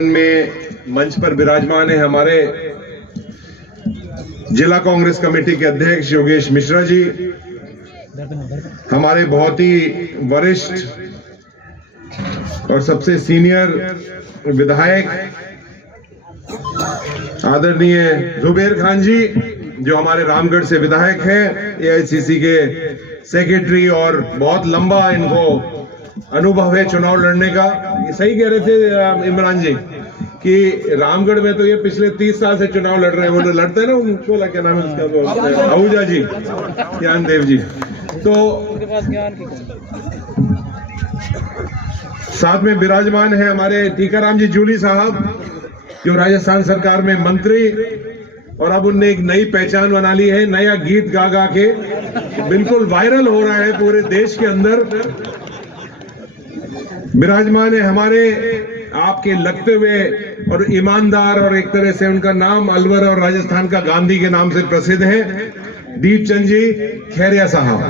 में मंच पर विराजमान है हमारे जिला कांग्रेस कमेटी के अध्यक्ष योगेश मिश्रा जी, हमारे बहुत ही वरिष्ठ और सबसे सीनियर विधायक आदरणीय जुबेर खान जी, जो हमारे रामगढ़ से विधायक हैं, एआईसीसी के सेक्रेटरी और बहुत लंबा इनको अनुभव है चुनाव लड़ने का। ये सही कह रहे थे इमरान जी कि रामगढ़ में तो ये पिछले 30 साल से चुनाव लड़ रहे हैं। वो लड़ते हैं ना, उनका क्या नाम है उसका, आहूजा जी, ज्ञान देव जी। तो साथ में विराजमान है हमारे टीकाराम जी जूली साहब, जो राजस्थान सरकार में मंत्री, और अब उनने एक नई पहचान बना ली है, नया गीत गा गा के बिल्कुल वायरल हो रहा है पूरे देश के अंदर। विराजमान है हमारे आपके लगते हुए और ईमानदार, और एक तरह से उनका नाम अलवर और राजस्थान का गांधी के नाम से प्रसिद्ध है, दीपचंद जी खैरिया साहब।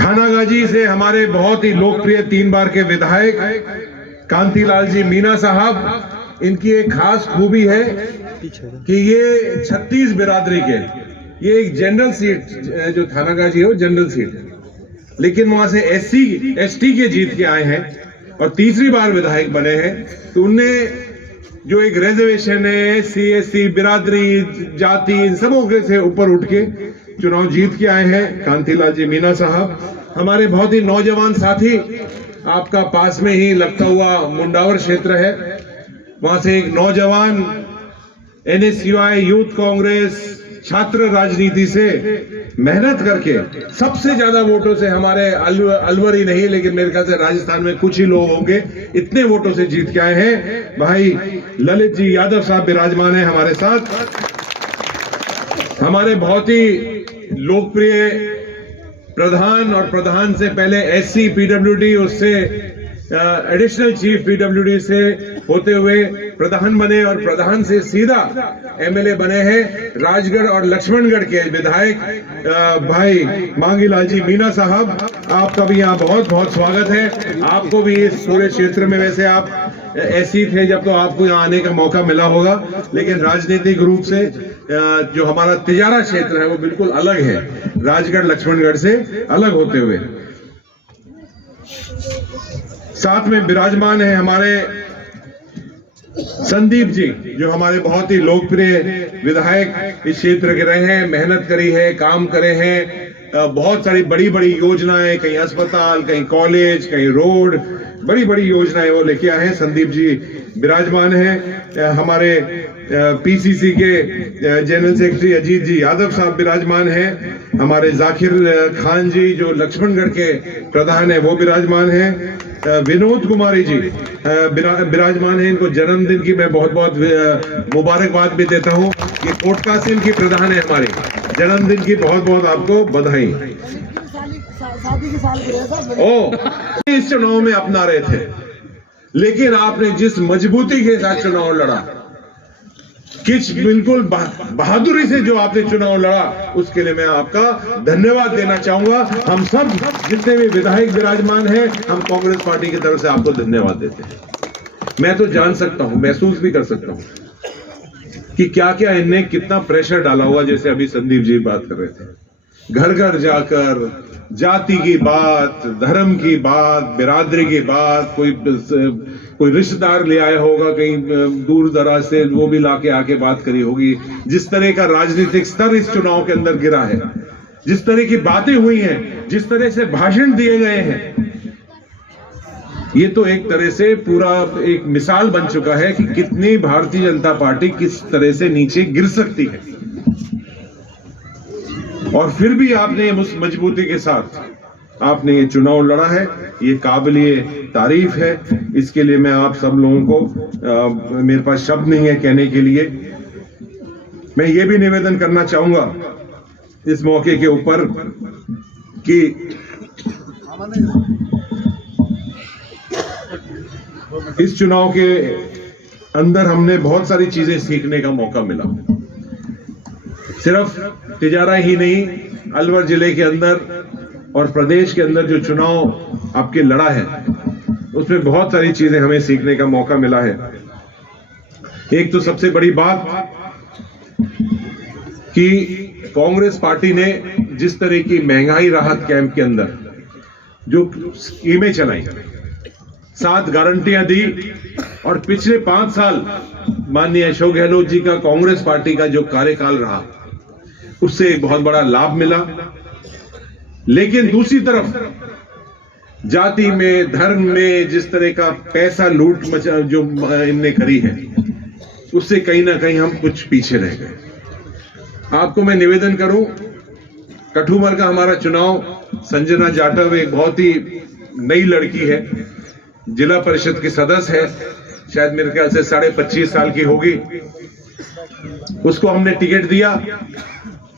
थानागाजी से हमारे बहुत ही लोकप्रिय 3 बार के विधायक कांतिलाल जी मीना साहब। इनकी एक खास खूबी है कि ये 36 बिरादरी के, ये एक जनरल सीट जो थानागाजी है वो जनरल सीट है, लेकिन वहां से SC ST के जीत के आए हैं और तीसरी बार विधायक बने हैं। तो उनने जो एक रिजर्वेशन है, CSC बिरादरी जाति, इन सबों के से ऊपर उठ के चुनाव जीत के आए हैं कांतिलाल जी मीना साहब। हमारे बहुत ही नौजवान साथी, आपका पास में ही लगता हुआ मुंडावर क्षेत्र है, वहां से एक नौजवान NSUI यूथ कांग्रेस छात्र राजनीति से मेहनत करके सबसे ज्यादा वोटों से, हमारे अलवर ही नहीं लेकिन मेरे ख्याल से राजस्थान में कुछ ही लोग होंगे इतने वोटों से जीत के आए हैं, भाई ललित जी यादव साहब विराजमान है हमारे साथ। हमारे बहुत ही लोकप्रिय प्रधान, और प्रधान से पहले SC PWD, उससे एडिशनल चीफ PWD से होते हुए प्रधान बने, और प्रधान से सीधा MLA बने हैं राजगढ़ और लक्ष्मणगढ़ के विधायक भाई मांगीलाल जी मीना साहब। आपका भी यहाँ बहुत बहुत स्वागत है। आपको भी इस पूरे क्षेत्र में, वैसे आप ऐसी थे जब, तो आपको यहाँ आने का मौका मिला होगा, लेकिन राजनीतिक रूप से जो हमारा तिजारा क्षेत्र है वो बिल्कुल अलग है, राजगढ़ लक्ष्मणगढ़ से अलग होते हुए। साथ में विराजमान है हमारे संदीप जी, जो हमारे बहुत ही लोकप्रिय विधायक इस क्षेत्र के रहे हैं, मेहनत करी है, काम करे हैं, बहुत सारी बड़ी बड़ी योजनाएं, कहीं अस्पताल, कहीं कॉलेज, कहीं रोड, बड़ी बड़ी योजनाएं वो लेके आए हैं। संदीप जी विराजमान हैं। हमारे PCC के जनरल सेक्रेटरी अजीत जी यादव साहब विराजमान हैं। हमारे जाकिर खान जी जो लक्ष्मणगढ़ के प्रधान है वो विराजमान हैं। विनोद कुमारी जी विराजमान है। इनको जन्मदिन की मैं बहुत बहुत मुबारकबाद भी देता हूँ। ये कोटकासिम की प्रधान है हमारे, जन्मदिन की बहुत बहुत आपको बधाई। इस चुनाव में अपना रहे थे, लेकिन आपने जिस मजबूती के साथ चुनाव लड़ा, किस बिल्कुल बहादुरी से जो आपने चुनाव लड़ा, उसके लिए मैं आपका धन्यवाद देना चाहूंगा। हम सब जितने भी विधायक विराजमान हैं, हम कांग्रेस पार्टी की तरफ से आपको धन्यवाद देते हैं। मैं तो जान सकता हूं, महसूस भी कर सकता हूं कि क्या क्या इनने कितना प्रेशर डाला हुआ। जैसे अभी संदीप जी बात कर रहे थे, घर घर जाकर जाति की बात, धर्म की बात, बिरादरी की बात, कोई रिश्तेदार ले आया होगा कहीं दूर दराज से, वो भी लाके आके बात करी होगी। जिस तरह का राजनीतिक स्तर इस चुनाव के अंदर गिरा है, जिस तरह की बातें हुई हैं, जिस तरह से भाषण दिए गए हैं, ये तो एक तरह से पूरा एक मिसाल बन चुका है कि कितनी भारतीय जनता पार्टी किस तरह से नीचे गिर सकती है। और फिर भी आपने उस मजबूती के साथ आपने ये चुनाव लड़ा है, ये काबिलिए तारीफ है। इसके लिए मैं आप सब लोगों को, मेरे पास शब्द नहीं है कहने के लिए। मैं ये भी निवेदन करना चाहूंगा इस मौके के ऊपर कि इस चुनाव के अंदर हमने बहुत सारी चीजें सीखने का मौका मिला। सिर्फ तिजारा ही नहीं, अलवर जिले के अंदर और प्रदेश के अंदर जो चुनाव आपके लड़ा है, उसमें बहुत सारी चीजें हमें सीखने का मौका मिला है। एक तो सबसे बड़ी बात कि कांग्रेस पार्टी ने जिस तरह की महंगाई राहत कैंप के अंदर जो स्कीमें चलाई, 7 गारंटियां दी, और पिछले 5 साल माननीय अशोक गहलोत जी का कांग्रेस पार्टी का जो कार्यकाल रहा, उससे एक बहुत बड़ा लाभ मिला। लेकिन दूसरी तरफ जाति में, धर्म में जिस तरह का पैसा लूट मचा जो इनने करी है, उससे कहीं ना कहीं हम कुछ पीछे रह गए। आपको मैं निवेदन करूं, कठुमर का हमारा चुनाव, संजना जाटव एक बहुत ही नई लड़की है, जिला परिषद की सदस्य है, शायद मेरे ख्याल से 25.5 साल की होगी। उसको हमने टिकट दिया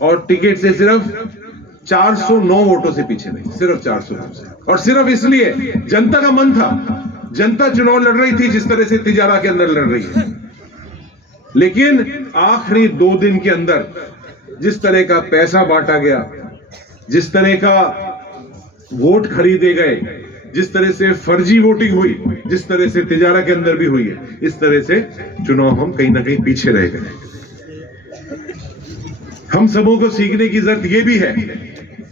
और टिकट से सिर्फ 409 वोटों से पीछे नहीं, सिर्फ 409 से, और सिर्फ इसलिए जनता का मन था। जनता चुनाव लड़ रही थी जिस तरह से तिजारा के अंदर लड़ रही है, लेकिन आखिरी 2 दिन के अंदर जिस तरह का पैसा बांटा गया, जिस तरह का वोट खरीदे गए, जिस तरह से फर्जी वोटिंग हुई, जिस तरह से तिजारा के अंदर भी हुई है, इस तरह से चुनाव हम कहीं ना कहीं पीछे रह गए। हम सबों को सीखने की जरूरत यह भी है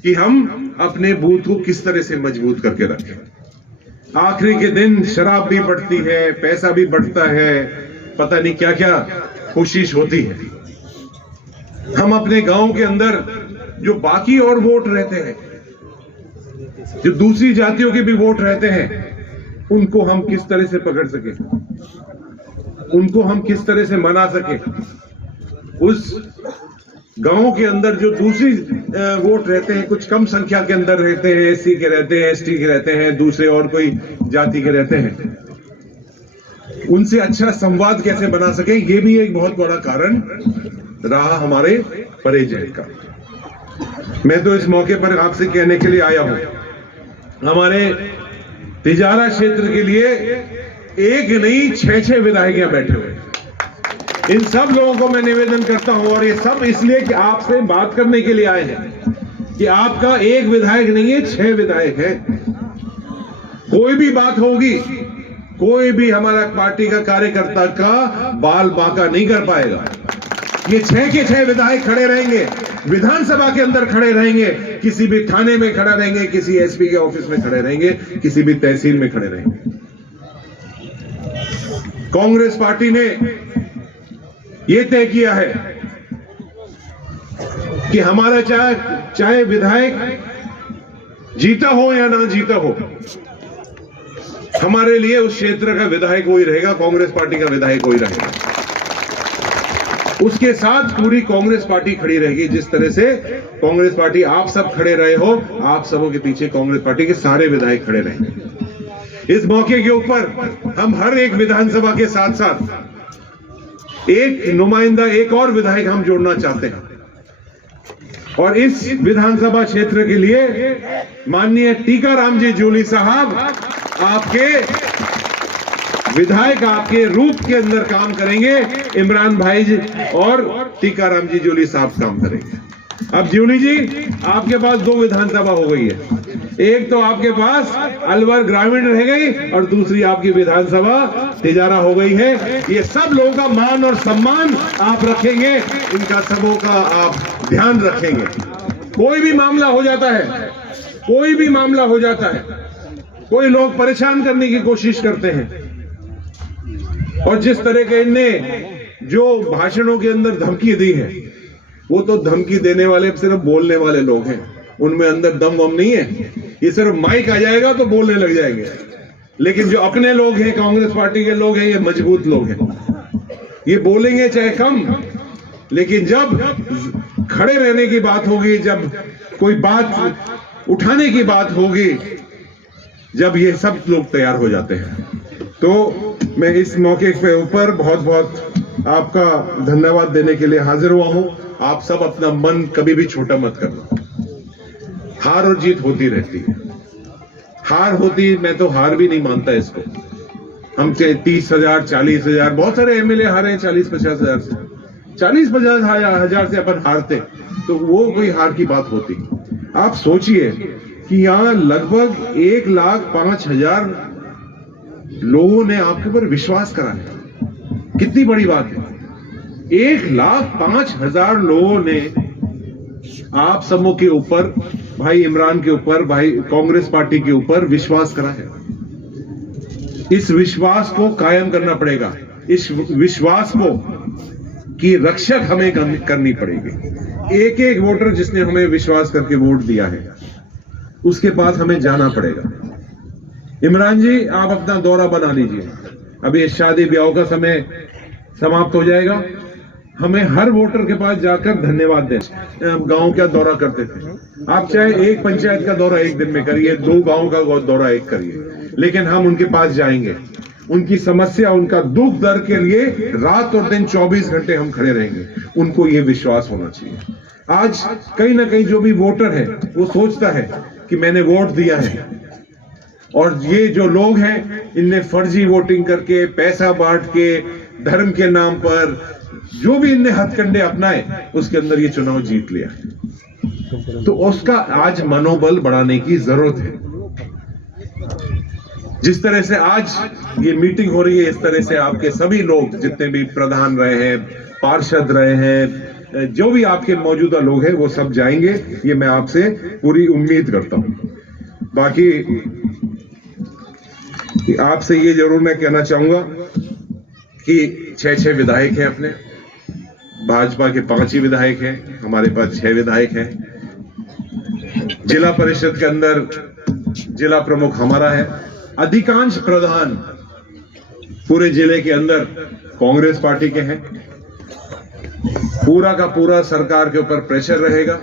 कि हम अपने बूथ को किस तरह से मजबूत करके रखें। आखिरी के दिन शराब भी बढ़ती है, पैसा भी बढ़ता है, पता नहीं क्या क्या कोशिश होती है। हम अपने गांव के अंदर जो बाकी और वोट रहते हैं, जो दूसरी जातियों के भी वोट रहते हैं, उनको हम किस तरह से पकड़ सके, उनको हम किस तरह से मना सके। उस गांव के अंदर जो दूसरी वोट रहते हैं, कुछ कम संख्या के अंदर रहते हैं, एससी के रहते हैं, एसटी के रहते हैं, दूसरे और कोई जाति के रहते हैं, उनसे अच्छा संवाद कैसे बना सके, ये भी एक बहुत बड़ा कारण रहा हमारे पराजय का। मैं तो इस मौके पर आपसे कहने के लिए आया हूं, हमारे तिजारा क्षेत्र के लिए एक नहीं 6 विधायक बैठे हुए। इन सब लोगों को मैं निवेदन करता हूं, और ये सब इसलिए कि आपसे बात करने के लिए आए हैं कि आपका एक विधायक नहीं है, 6 विधायक है। कोई भी बात होगी, कोई भी हमारा पार्टी का कार्यकर्ता का बाल बांका नहीं कर पाएगा। ये 6 के 6 विधायक खड़े रहेंगे, विधानसभा के अंदर खड़े रहेंगे, किसी भी थाने में खड़ा रहेंगे, किसी एसपी के ऑफिस में खड़े रहेंगे, किसी भी तहसील में खड़े रहेंगे। कांग्रेस पार्टी ने यह तय किया है कि हमारा चाहे विधायक जीता हो या ना जीता हो, हमारे लिए उस क्षेत्र का विधायक वही रहेगा, कांग्रेस पार्टी का विधायक वही रहेगा। उसके साथ पूरी कांग्रेस पार्टी खड़ी रहेगी। जिस तरह से कांग्रेस पार्टी आप सब खड़े रहे हो, आप सबों के पीछे कांग्रेस पार्टी के सारे विधायक खड़े रहेंगे। इस मौके के ऊपर हम हर एक विधानसभा के साथ साथ एक नुमाइंदा, एक और विधायक हम जोड़ना चाहते हैं, और इस विधानसभा क्षेत्र के लिए माननीय टीकाराम जी जूली साहब आपके विधायक, आपके रूप के अंदर काम करेंगे। इमरान भाई जी और टीकाराम जी जूली साहब काम करेंगे। अब जूली जी, आपके पास 2 विधानसभा हो गई है, एक तो आपके पास अलवर ग्रामीण रह गई और दूसरी आपकी विधानसभा तिजारा हो गई है। ये सब लोगों का मान और सम्मान आप रखेंगे, इनका सबों का आप ध्यान रखेंगे। कोई भी मामला हो जाता है, कोई भी मामला हो जाता है, कोई लोग परेशान करने की कोशिश करते हैं, और जिस तरह के इनने जो भाषणों के अंदर धमकी दी है, वो तो धमकी देने वाले सिर्फ बोलने वाले लोग हैं, उनमें अंदर दम वम नहीं है। ये सिर्फ माइक आ जाएगा तो बोलने लग जाएंगे, लेकिन जो अपने लोग हैं, कांग्रेस पार्टी के लोग हैं, ये मजबूत लोग हैं, ये बोलेंगे चाहे कम, लेकिन जब खड़े रहने की बात होगी, जब कोई बात उठाने की बात होगी, जब ये सब लोग तैयार हो जाते हैं। तो मैं इस मौके के ऊपर बहुत बहुत आपका धन्यवाद देने के लिए हाजिर हुआ हूं। आप सब अपना मन कभी भी छोटा मत करना। हार और जीत होती रहती है, हार होती, मैं तो हार भी नहीं मानता इसको। हम 30,000 40,000, बहुत सारे एमएलए हारे हैं 40-50 हजार से, 40-50 हजार से अपन हारते, तो वो कोई हार की बात होती। आप सोचिए कि यहाँ लगभग 1,05,000 लोगों ने आपके ऊपर विश्वास करा है, कितनी बड़ी बात है। 1,05,000 लोगों ने आप सबों के ऊपर, भाई इमरान के ऊपर, भाई कांग्रेस पार्टी के ऊपर विश्वास करा है। इस विश्वास को कायम करना पड़ेगा, इस विश्वास को की रक्षक हमें करनी पड़ेगी। एक एक वोटर जिसने हमें विश्वास करके वोट दिया है उसके पास हमें जाना पड़ेगा। इमरान जी, आप अपना दौरा बना लीजिए, अभी शादी ब्याह का समय समाप्त हो जाएगा। हमें हर वोटर के पास जाकर धन्यवाद दें। गांव का दौरा करते थे, आप चाहे एक पंचायत का दौरा एक दिन में करिए, 2 गांव का दौरा एक करिए, लेकिन हम उनके पास जाएंगे, उनकी समस्या, उनका दुख दर्द के लिए रात और दिन 24 घंटे हम खड़े रहेंगे। उनको ये विश्वास होना चाहिए। आज कहीं ना कहीं जो भी वोटर है वो सोचता है कि मैंने वोट दिया है, और ये जो लोग हैं इनने फर्जी वोटिंग करके, पैसा बांट के, धर्म के नाम पर जो भी इनने हथकंडे अपनाए, उसके अंदर ये चुनाव जीत लिया। तो उसका आज मनोबल बढ़ाने की जरूरत है। जिस तरह से आज ये मीटिंग हो रही है, इस तरह से आपके सभी लोग, जितने भी प्रधान रहे हैं, पार्षद रहे हैं, जो भी आपके मौजूदा लोग हैं, वो सब जाएंगे, ये मैं आपसे पूरी उम्मीद करता हूं। बाकी आपसे ये जरूर मैं कहना चाहूंगा कि 6 विधायक हैं अपने, भाजपा के 5 ही विधायक हैं, हमारे पास 6 विधायक हैं। जिला परिषद के अंदर जिला प्रमुख हमारा है। अधिकांश प्रधान पूरे जिले के अंदर कांग्रेस पार्टी के हैं। पूरा का पूरा सरकार के ऊपर प्रेशर रहेगा।